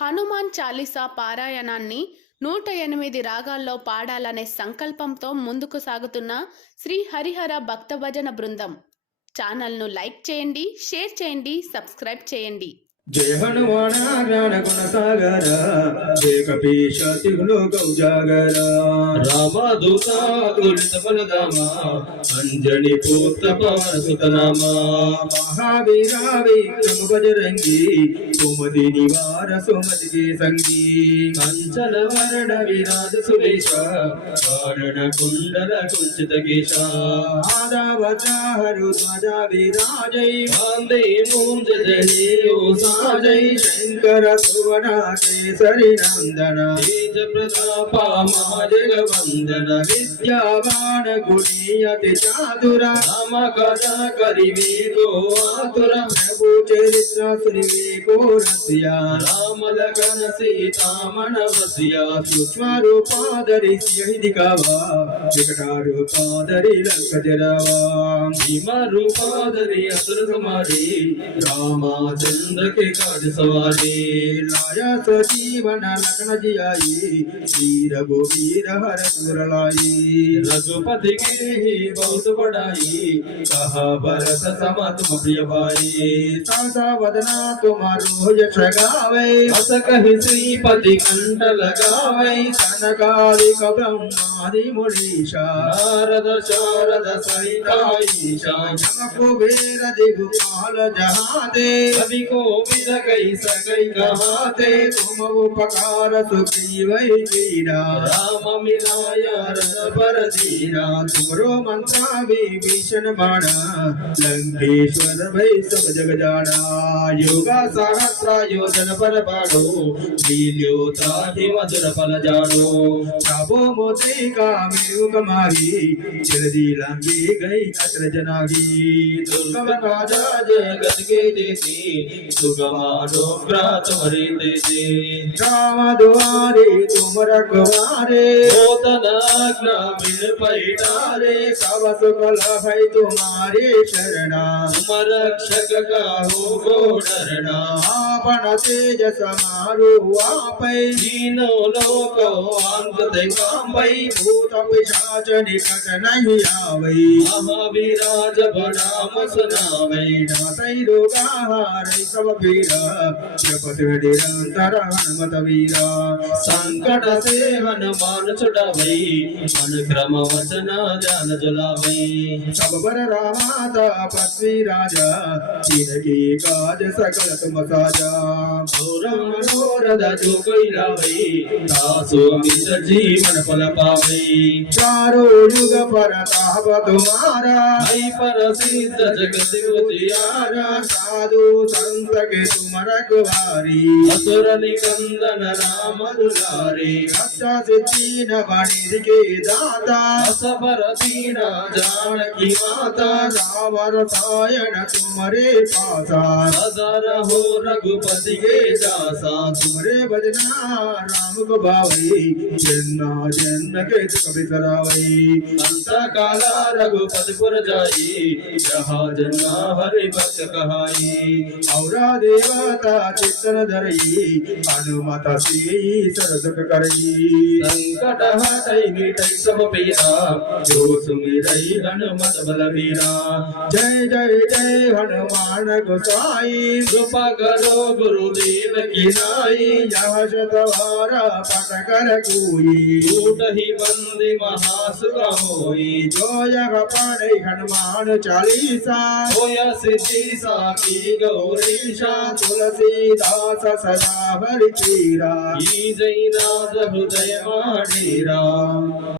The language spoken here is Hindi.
హనుమాన్ చాలీసా పారాయణాన్ని 108 రాగాల్లో పాడాలనే సంకల్పంతో ముందుకు సాగుతున్న శ్రీ హరిహర భక్తభజన బృందం. ఛానల్ను లైక్ చేయండి, షేర్ చేయండి, సబ్స్క్రైబ్ చేయండి. जय हनुमान ज्ञान गुण सागर जय कपीश तिलोक उजागर रामदूता तुलित बलधामा अंजनी पुत्र पवन सुत नामा महावीरा विक्रम बजरंगी कुमति निवार सुमति के संगी कंचन वर्ण विराज सुरेश कारण कुंडल कुंचित केशा आदावता हरु ध्वजा विराजै वंदे मूंज जनेऊ जय शंकर सुवन केसरी नंदन तेज प्रताप जगवंदन विद्यावान गुणी अति चातुर राम कथा करिवे गो आतुर प्रभु चरित्र सुनिवे को रसिया राम लखन सीता मन वसिया सूक्ष्म रूपा धरि सिंह दिखावा विकट रूपा धरि लंक जरावा भीम रूपा धरि असुर संहारे रामचंद्र के काज सवारे लाया सजीवन लखन जियाई वीर गोवीर हर सुर लाई रघुपति के बहुत बड़ाई कहा भरत सम तुम प्रिय भाई सासा वदना तुम्हारो यश गावे अस कहि श्रीपति कंठ लगावे सनकादिक ब्रह्मादि मुनीषा नारद शारद सहित ईशा यम कुबेर दिगपाल जहाँ दे कवि को कई सकई कहाते तुम उपकार सुग्रीवै कीरा राम मिलाया रस पर धीरा तुमरो मंत्रा विभीषण बाणा लंकेश्वर भई सब जग जाना योगा सहस्रा योजन पर पाड़ो लील्यो ताहि मधुर फल जानो प्रभु मोते का मेघ माही जल्दी लंगी गई अत्र जनागी दुर्गम काजा जगत के देसी सुगमानुग्रह तुम्हारे देते राम दुआरे तुम रखवारे होतनाग्न बिन पैठारे सब सुख लहै तुम्हारे शरणा तुम रक्षक काहू को डरना आपन तेज समारो आपै तीनों लोक अंत कांपै भूत पिशाच निकट नहीं आवै महावीराज बड़ा सुनावै नासै रोगा हारै सब पीरा जपत निरंतर हनुमत वीरा संकट से हनुमान छुड़ावै मन क्रम वचन जान जुलावै सब पर रामा तपस्वी राजा जिनके काज सकल तुम साजा और मनोरथ जो कोई लावै तासु अमित जीवन फल पावै चारों युग परताप तुम्हारा है प्रसिद्ध जगत उजियारा साधु संत के तुम रखवारी असुर निकंदन राम दुलारे अच्छा सिद्धि नवनीत के दाता असबर दीना जानकी माता रावर सायन तुम्हारे पासा सदर हो रघुपति के दासा तुम्हारे भजना राम को भावै जन्ना जन्म के दुख बिसरावै अंत काला रघुपति पुर जाई जहाँ जन्मा हरि भक्त कहाई औरा देवता चित्तन धरई हनुमत से सरसुख करई संकट हटै मिटै सब पीरा जो सुमिरै हनुमत बलबीरा जय जय जय हनुमान गोसाई कृपा करो गुरुदेव की नाई यह शतवार पठ कर कोई टूटहि बंदी महासुख होई जो यह पढ़ै हनुमान चालीसा होय सिद्धि साखी गौरीशा तुलसीदास सदा हरि पीरा जय नाथ हृदय माडेरा।